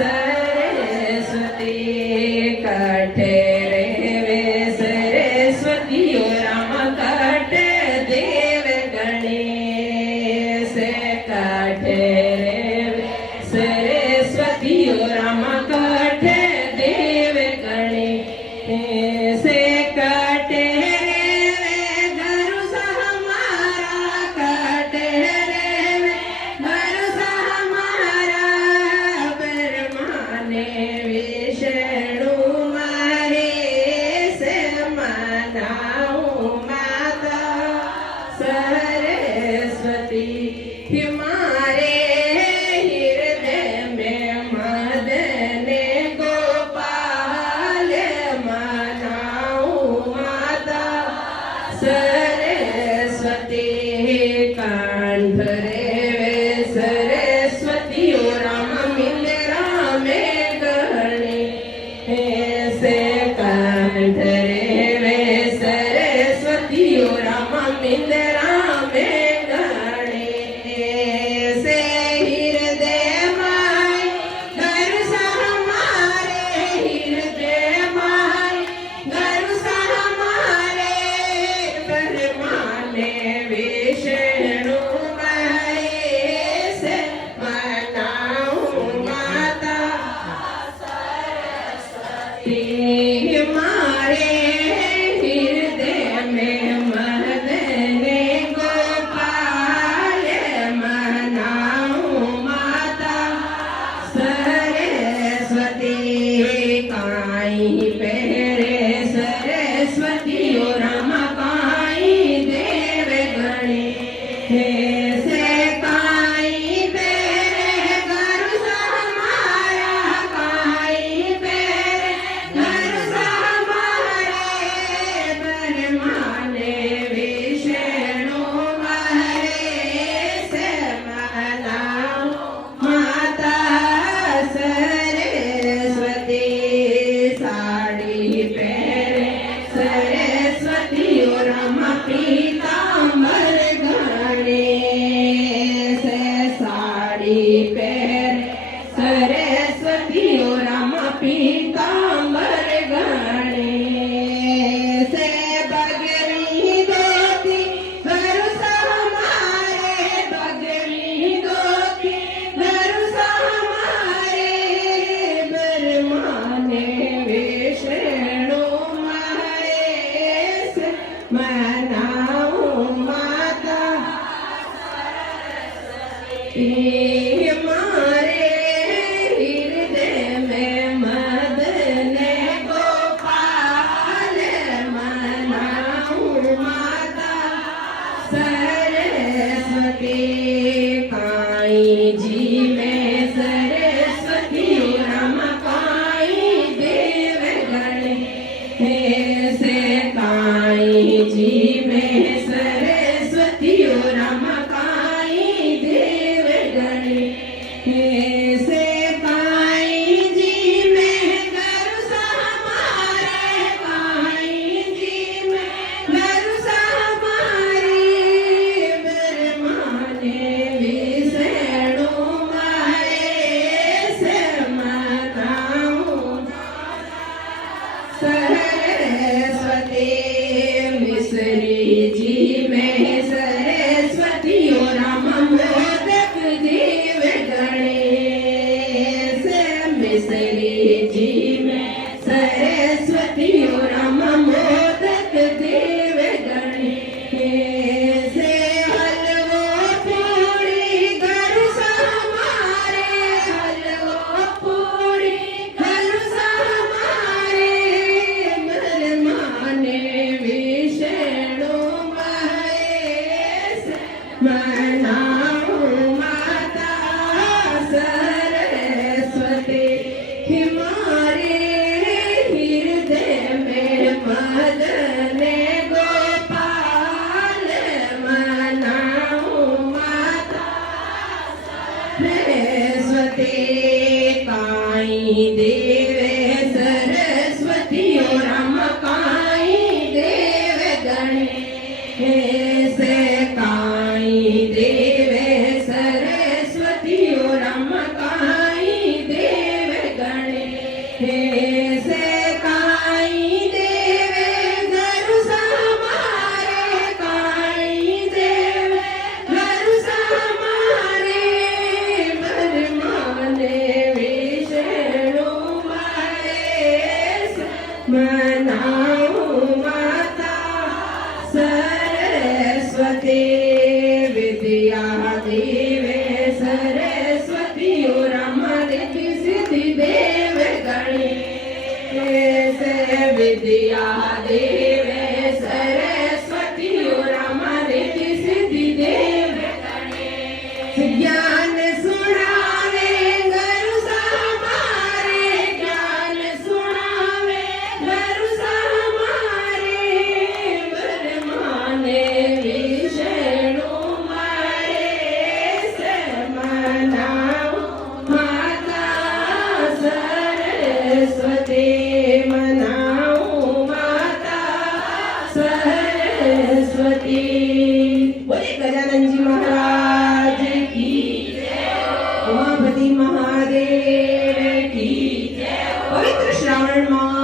सरस्वती काठे रेवे सरस्वती राम काठ देव गणेश काठे रेवे सरस्वती राम काठ देव गणेश काठे रेवे गुरु हमारा काठे रेवे गुरु हमारा परमाने विष्णु महेश मनाऊं माता सरस्वती हमारे हृदय में मदन गोपाल मनाऊं माता सरस्वती कान भरे वे सरस्वती राम मिलरा में गणे से कान धरे वे सरस्वती राम मिलरा में गणे से हृदय माय घर हमारे हृदय माय घर हमारे परमाने विष्णु महेश मनाऊं माता हमारे हृदय में मदन गोपाल मनाऊं माता सरस्वती काई पहरे सरस्वती राम काई देव गणे से काई पहरे गुरु हमारा काई पहरे गुरु हमारे परमाने विष्णु महेश मनाऊं माता सरस्वती साड़ी पहरे सरस्वती राम पीताम्बर गणे से साड़ी पहरे सरस्वती राम पीताम्बर गणे से बगली धोती गुरु हमारे बगली धोती गुरु हमारे परमाने विष्णु महेश मनाऊं माता हमारे हृदय में मदन गोपाल मनाऊं माता सरस्वती काई जी में सरस्वती राम काई देव गणे से काई जी में सरस्वती राम काई देव गणे से काई जी में गुरु हमारे काई जी में गुरु हमारे परमाने विष्णु महेश मनाऊं सरस्वती मिश्री जी में सरस्वती राम मोदक देव गणेश मिश्री जी में सरस्वती राम मोदक देव गणेश हलवो पूरी गुरु हमारे हलवो पूरी गुरु हमारे परमाने विष्णु महेश मनाऊं माता सरस्वती हमारे हृदय में मदन गोपाल मनाऊं माता सरस्वती काई देवे सरस्वती राम काई देव गणे से काई देवे सरस्वती राम काई देव विद्या देवे सरस्वती रमा रिद्धि सिद्धि देवे गणेश ज्ञान सुनावे गुरु समारे ज्ञान सुनावे गुरु समारे ब्रह्माने विष्णु महेश मनाओ माता सरस्वती मनाओ माता सरस्वती बोले गजानन जी महाराज की जय उमापति महादेव की जय पवित्र श्रावण मास